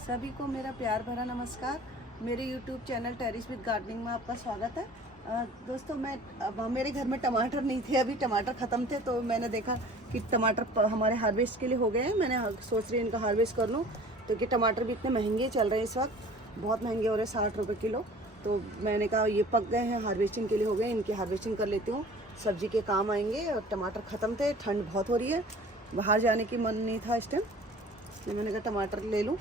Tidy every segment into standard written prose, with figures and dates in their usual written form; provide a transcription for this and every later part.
सभी को मेरा प्यार भरा नमस्कार। मेरे YouTube channel terrace with gardening में आपका स्वागत है। दोस्तों मेरे घर में टमाटर नहीं थे, अभी टमाटर ख़त्म थे तो मैंने देखा कि टमाटर हमारे हार्वेस्ट के लिए हो गए हैं। मैंने सोच रही हूँ इनका हार्वेस्ट कर लूँ, तो कि टमाटर भी इतने महंगे चल रहे हैं इस वक्त, बहुत महंगे हो रहे हैं, 60 रुपये किलो। तो मैंने कहा ये पक गए हैं, हार्वेस्टिंग के लिए हो गए, इनकी हार्वेस्टिंग कर लेती हूँ, सब्जी के काम आएंगे। और टमाटर ख़त्म थे, ठंड बहुत हो रही है, बाहर जाने की मन नहीं था इस टाइम, तो मैंने कहा टमाटर ले लूँ।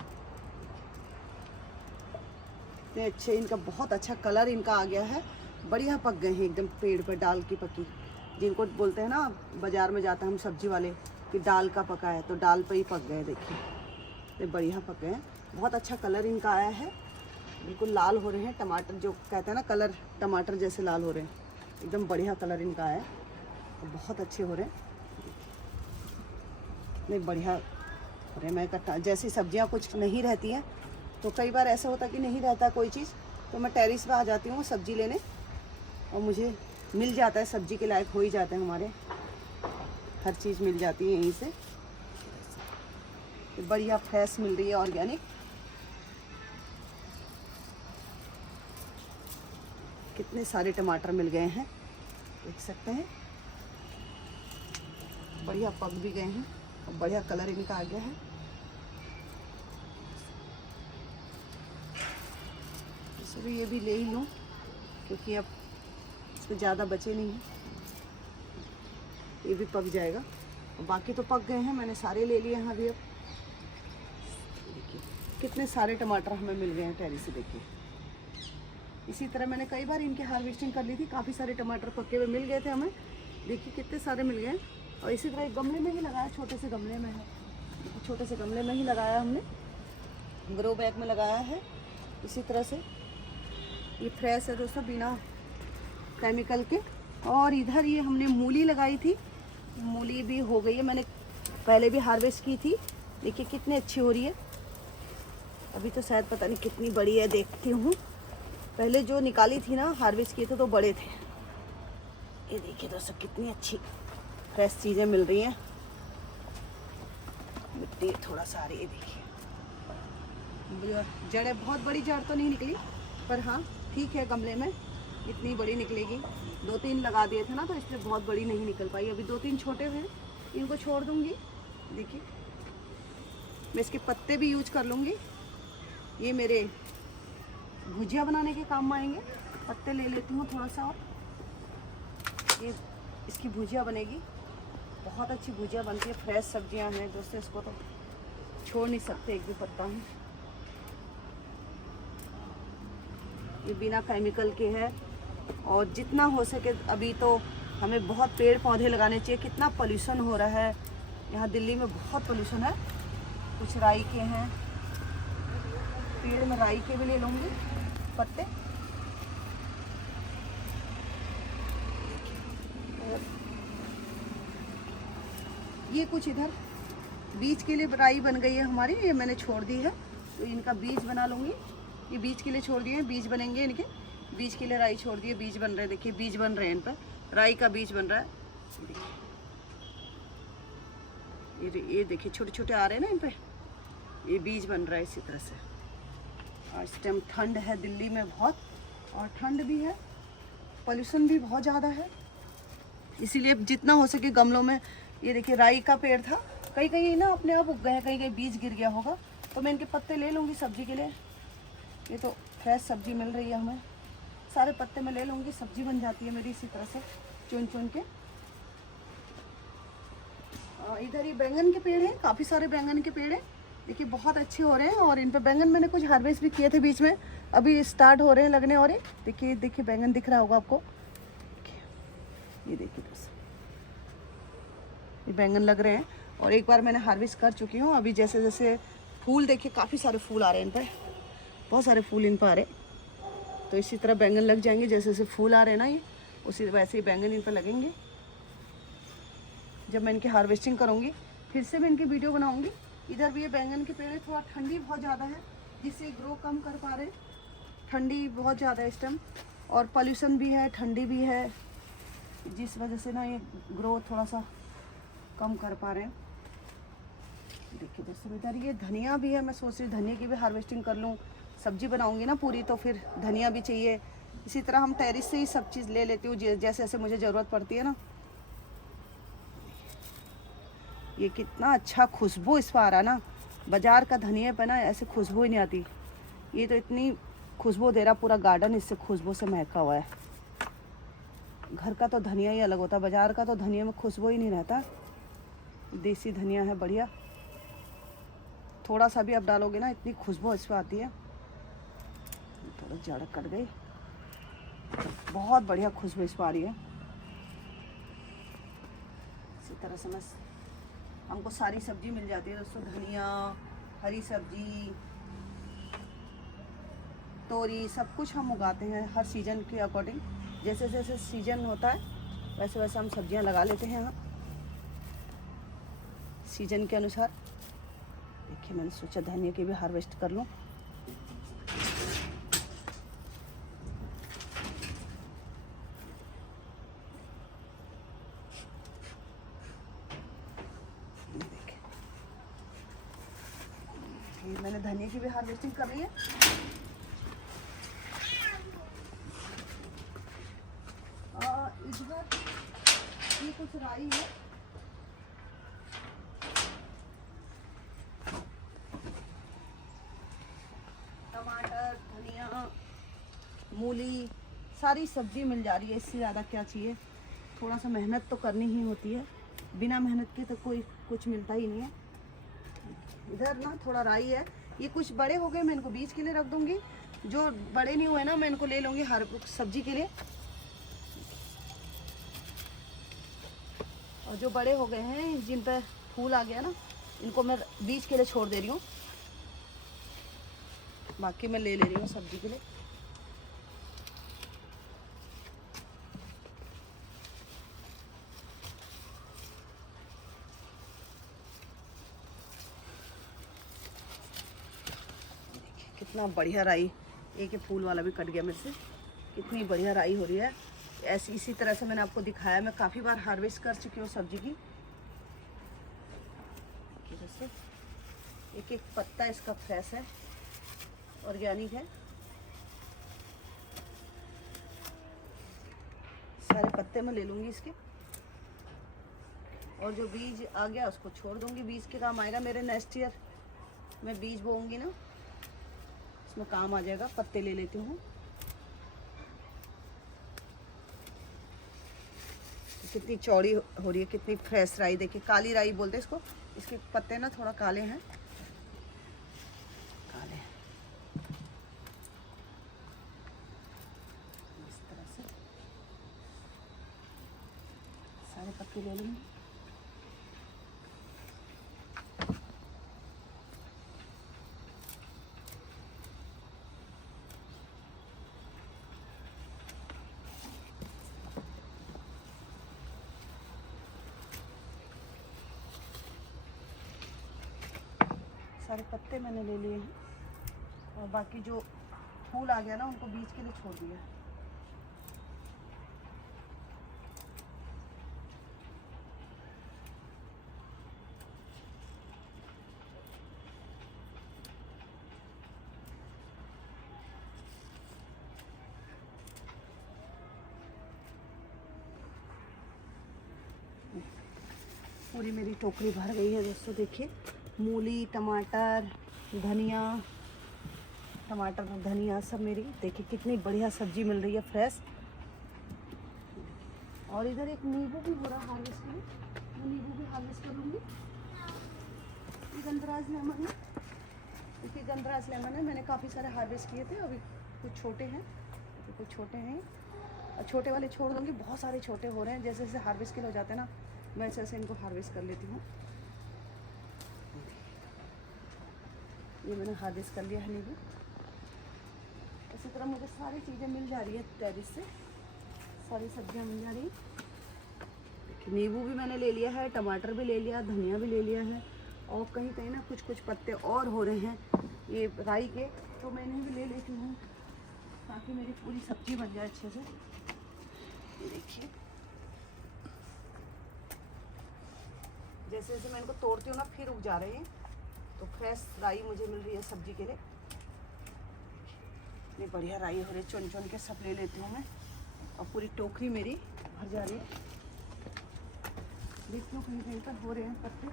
इतने अच्छे, इनका बहुत अच्छा कलर इनका आ गया है, बढ़िया पक गए हैं एकदम, पेड़ पर डाल की पकी, जिनको बोलते हैं ना बाज़ार में जाते हैं हम सब्जी वाले कि डाल का पका है, तो डाल पर ही पक गए। देखिए ये बढ़िया पक गए हैं, बहुत अच्छा कलर इनका आया है, बिल्कुल लाल हो रहे हैं टमाटर, जो कहते हैं ना कलर टमाटर जैसे लाल हो रहे हैं, एकदम बढ़िया कलर इनका आया है, तो बहुत अच्छे हो रहे हैं, नहीं बढ़िया हो रहे। मैं जैसी सब्जियां कुछ नहीं रहती हैं तो कई बार ऐसा होता कि नहीं रहता कोई चीज़, तो मैं टेरिस पे आ जाती हूँ सब्जी लेने, और मुझे मिल जाता है, सब्जी के लायक हो ही जाते हैं हमारे, हर चीज़ मिल जाती है यहीं से, बढ़िया फ्रेश मिल रही है, ऑर्गेनिक। कितने सारे टमाटर मिल गए हैं, देख सकते हैं, बढ़िया पक भी गए हैं और बढ़िया कलर इनका आ गया है। इसलिए ये भी ले ही लूँ क्योंकि अब इसमें ज़्यादा बचे नहीं हैं, ये भी पक जाएगा, और बाकी तो पक गए हैं, मैंने सारे ले लिए हैं अभी। अब देखिए कितने सारे टमाटर हमें मिल गए हैं टेरिस से, देखिए। इसी तरह मैंने कई बार इनकी हार्वेस्टिंग कर ली थी, काफ़ी सारे टमाटर पके हुए मिल गए थे हमें, देखिए कितने सारे मिल गए। और इसी तरह एक गमले में ही लगाया, छोटे से गमले में है, छोटे से गमले में ही लगाया हमने, ग्रो बैग में लगाया है। इसी तरह से ये फ्रेश है दोस्तों, बिना केमिकल के। और इधर ये हमने मूली लगाई थी, मूली भी हो गई है, मैंने पहले भी हार्वेस्ट की थी, देखिए कितनी अच्छी हो रही है। अभी तो शायद पता नहीं कितनी बड़ी है, देखती हूँ। पहले जो निकाली थी ना, हार्वेस्ट किए थे तो बड़े थे। ये देखिए दोस्तों कितनी अच्छी फ्रेश चीज़ें मिल रही हैं। मिट्टी थोड़ा सा आ रही है, देखिए जड़ें, बहुत बड़ी जड़ तो नहीं निकली, पर हाँ ठीक है, गमले में इतनी बड़ी निकलेगी। 2-3 लगा दिए थे ना, तो इसलिए बहुत बड़ी नहीं निकल पाई। अभी 2-3 छोटे हुए, इनको छोड़ दूंगी। देखिए मैं इसके पत्ते भी यूज कर लूँगी, ये मेरे भुजिया बनाने के काम में आएंगे। पत्ते ले लेती हूँ थोड़ा सा, और ये इसकी भुजिया बनेगी, बहुत अच्छी भुजिया बनती है। फ्रेश सब्जियां हैं दोस्तों, इसको तो छोड़ नहीं सकते एक भी पत्ता है। ये बिना केमिकल के है, और जितना हो सके अभी तो हमें बहुत पेड़ पौधे लगाने चाहिए। कितना पोल्यूशन हो रहा है यहाँ दिल्ली में, बहुत पोल्यूशन है। कुछ राई के हैं पेड़, में राई के भी ले लूँगी पत्ते। ये कुछ इधर बीज के लिए राई बन गई है हमारी, ये मैंने छोड़ दी है, तो इनका बीज बना लूँगी। ये बीज के लिए छोड़ दिए हैं, बीज बनेंगे इनके, बीज के लिए राई छोड़ दिए, बीज बन रहे हैं। देखिए बीज बन रहे हैं इन पर, राई का बीज बन रहा है। ये देखिए छोटे छोटे आ रहे हैं ना इन पर, ये बीज बन रहा है इसी तरह से। और इस टाइम ठंड है दिल्ली में बहुत, और ठंड भी है, पोल्यूशन भी बहुत ज़्यादा है, इसीलिए जितना हो सके गमलों में। ये देखिए राई का पेड़ था, कहीं कहीं ना अपने आप उग गए हैं, कहीं कहीं बीज गिर गया होगा, तो मैं इनके पत्ते ले लूँगी सब्जी के लिए। ये तो फ्रेश सब्जी मिल रही है हमें, सारे पत्ते मैं ले लूँगी, सब्जी बन जाती है मेरी इसी तरह से चुन चुन के। इधर ये बैंगन के पेड़ हैं, काफ़ी सारे बैंगन के पेड़ हैं, देखिए बहुत अच्छे हो रहे हैं। और इन पर बैंगन मैंने कुछ हार्वेस्ट भी किए थे बीच में, अभी स्टार्ट हो रहे हैं लगने। और ये देखिए बैंगन दिख रहा होगा आपको, ये देखिए दोस्तों, ये बैंगन लग रहे हैं, और एक बार मैंने हार्वेस्ट कर चुकी हूँ। अभी जैसे जैसे फूल, देखिए काफ़ी सारे फूल आ रहे हैं इन पर, बहुत सारे फूल इन पर आ रहे हैं, तो इसी तरह बैंगन लग जाएंगे, जैसे जैसे फूल आ रहे हैं ना, ये उसी वैसे ही बैंगन इन पर लगेंगे। जब मैं इनकी हार्वेस्टिंग करूँगी फिर से मैं इनकी वीडियो बनाऊँगी। इधर भी ये बैंगन के पेड़, थोड़ा ठंडी बहुत ज़्यादा है जिससे ग्रो कम कर पा रहे, ठंडी बहुत ज़्यादा है इस टाइम, और पोल्यूशन भी है, ठंडी भी है, जिस वजह से ना ये ग्रो थोड़ा सा कम कर पा रहे हैं। देखिए दोस्तों, इधर ये धनिया भी है, मैं सोच रही धनिया की भी हार्वेस्टिंग कर लूँ। सब्जी बनाऊंगी ना पूरी, तो फिर धनिया भी चाहिए। इसी तरह हम टेरिस से ही सब चीज़ ले लेती हूँ जैसे जैसे मुझे ज़रूरत पड़ती है ना। ये कितना अच्छा खुशबू इस पर आ रहा ना, बाजार का धनिया पे ना ऐसे खुशबू ही नहीं आती। ये तो इतनी खुशबू दे रहा, पूरा गार्डन इससे खुशबू से महका हुआ है। घर का तो धनिया ही अलग होता है, बाजार का तो धनिया में खुशबू ही नहीं रहता। देसी धनिया है बढ़िया, थोड़ा सा भी आप डालोगे ना इतनी खुशबू इस पर आती है। थोड़ा जड़ कट गई, बहुत बढ़िया खुशबू इस पर आ रही है। इसी तरह से मैं हमको सारी सब्जी मिल जाती है दोस्तों, धनिया, हरी सब्जी, तोरी, सब कुछ हम उगाते हैं हर सीज़न के अकॉर्डिंग। जैसे जैसे सीज़न होता है वैसे वैसे हम सब्जियां लगा लेते हैं यहाँ सीज़न के अनुसार। देखिए मैंने सोचा धनिया की भी हार्वेस्ट कर लूँ। ये मैंने धनिया की भी हार्वेस्टिंग कर ली है। इधर ये कुछ राई है, टमाटर, धनिया, मूली, सारी सब्जी मिल जा रही है। इससे ज़्यादा क्या चाहिए। थोड़ा सा मेहनत तो करनी ही होती है, बिना मेहनत के तो कोई कुछ मिलता ही नहीं है। इधर ना थोड़ा राई है, ये कुछ बड़े हो गए मैं इनको बीज के लिए रख दूंगी। जो बड़े नहीं हुए ना मैं इनको ले लूँगी हर सब्जी के लिए। और जो बड़े हो गए हैं जिन पे फूल आ गया ना, इनको मैं बीज के लिए छोड़ दे रही हूँ, बाकी मैं ले रही हूँ सब्जी के लिए। कितना बढ़िया राई, एक फूल वाला भी कट गया मेरे से। कितनी बढ़िया राई हो रही है। ऐसी इसी तरह से मैंने आपको दिखाया, मैं काफ़ी बार हार्वेस्ट कर चुकी हूँ सब्जी की। जैसे एक एक पत्ता इसका फ्रेश है, ऑर्गेनिक है। सारे पत्ते मैं ले लूँगी इसके, और जो बीज आ गया उसको छोड़ दूँगी। बीज के काम आएगा मेरे नेक्स्ट ईयर, मैं बीज बोऊँगी ना, इसमें काम आ जाएगा। पत्ते ले लेती हूँ। कितनी चौड़ी हो रही है, कितनी फ्रेश राई। देखिए काली राई बोलते हैं इसको, इसके पत्ते ना थोड़ा काले हैं, काले हैं। इस तरह से सारे पत्ते ले लूँगी। सारे पत्ते मैंने ले लिए हैं, और बाकी जो फूल आ गया ना उनको बीज के लिए छोड़ दिया। पूरी मेरी टोकरी भर गई है दोस्तों। देखिए मूली, टमाटर, धनिया, टमाटर और धनिया सब मेरी, देखिए कितनी बढ़िया सब्जी मिल रही है फ्रेश। और इधर एक नींबू भी हो रहा है हार्वेस्ट में, मैं नींबू भी हार्वेस्ट कर लूँगी। ये गंधराज लेमन है, देखिए गंधराज लेमन है, मैंने काफ़ी सारे हार्वेस्ट किए थे। अभी कुछ छोटे हैं, कुछ छोटे हैं, और छोटे वाले छोड़ दूँगी। बहुत सारे छोटे हो रहे हैं, जैसे जैसे हार्वेस्ट के लिए हो जाते हैं ना, मैं ऐसे ऐसे इनको हार्वेस्ट कर लेती हूँ। ये मैंने हार्वेस्ट कर लिया है नींबू। इसी तरह मुझे सारी चीज़ें मिल जा रही है टेरिस से, सारी सब्जियां मिल जा रही है। नींबू भी मैंने ले लिया है, टमाटर भी ले लिया, धनिया भी ले लिया है, और कहीं कहीं ना कुछ कुछ पत्ते और हो रहे हैं ये राई के, तो मैं इन्हें भी ले लेती हूँ ताकि मेरी पूरी सब्जी बन जाए अच्छे से। ये देखिए जैसे जैसे मैं इनको तोड़ती हूँ ना फिर उग जा रहे हैं। फ्रेश राई मुझे मिल रही है सब्जी के लिए। इतनी बढ़िया राई हो रही है, चुन चुन के सब ले लेती हूँ मैं। और पूरी टोकरी मेरी भर जा रही है। देखती हूँ कहीं कहीं पर हो रहे हैं पत्ते,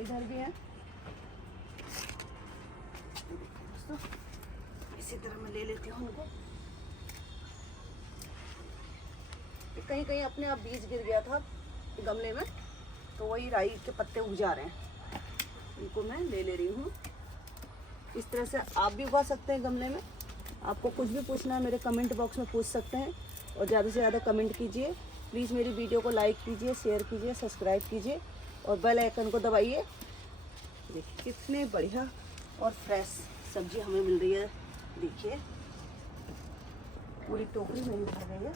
इधर भी है। दोस्तों इसी तरह मैं ले लेती हूँ उनको। कहीं कहीं अपने आप बीज गिर गया था गमले में, तो वही राई के पत्ते उग जा रहे हैं, इनको मैं ले रही हूँ। इस तरह से आप भी उगा सकते हैं गमले में। आपको कुछ भी पूछना है मेरे कमेंट बॉक्स में पूछ सकते हैं, और ज़्यादा से ज़्यादा कमेंट कीजिए। प्लीज़ मेरी वीडियो को लाइक कीजिए, शेयर कीजिए, सब्सक्राइब कीजिए और बेल आइकन को दबाइए। देखिए कितने बढ़िया और फ्रेश सब्जी हमें मिल रही है। देखिए पूरी टोकरी मेरी भर गई है।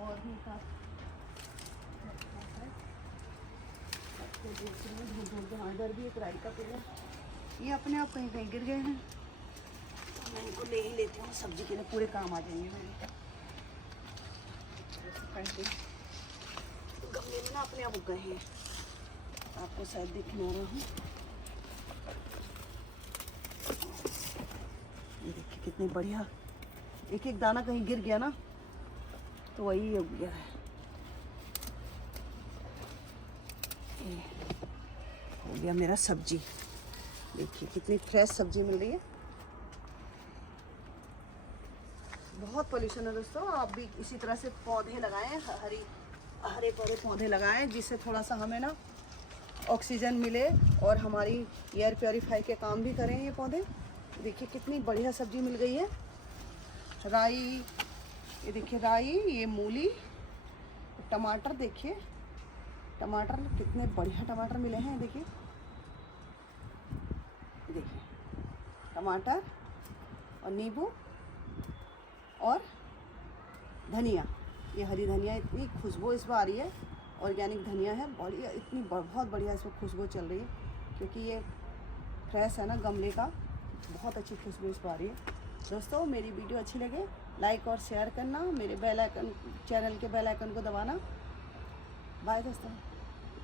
और भी इधर भी एक राई का पेड़ है, ये अपने आप कहीं कहीं गिर गए हैं, तो मैं इनको ले ही लेती हूँ, सब्जी के लिए पूरे काम आ जाएंगे मेरे। गमले में ना अपने आप उग गए हैं, आपको शायद दिख नहीं रहा हूँ। ये देखिए कितनी बढ़िया, एक एक दाना कहीं गिर गया ना तो वही उग गया है। हो गया मेरा सब्जी। देखिए कितनी फ्रेश सब्जी मिल रही है। बहुत पोल्यूशन है दोस्तों, आप भी इसी तरह से पौधे लगाएं, हरे भरे पौधे लगाएं, जिससे थोड़ा सा हमें ना ऑक्सीजन मिले और हमारी एयर प्योरीफाई के काम भी करें ये पौधे। देखिए कितनी बढ़िया सब्जी मिल गई है। राई, ये देखिए राई, ये मूली, टमाटर, देखिए टमाटर कितने बढ़िया टमाटर मिले हैं। देखिए देखिए टमाटर और नींबू और धनिया, ये हरी धनिया, इतनी खुशबू इस बार आ रही है। ऑर्गेनिक धनिया है, बढ़िया, इतनी बहुत बढ़िया इसमें खुशबू चल रही है, क्योंकि ये फ्रेश है ना गमले का। बहुत अच्छी खुशबू इस बार आ रही है। दोस्तों मेरी वीडियो अच्छी लगे लाइक और शेयर करना, मेरे बेल आइकन, चैनल के बेल आइकन को दबाना। बाय दोस्तों।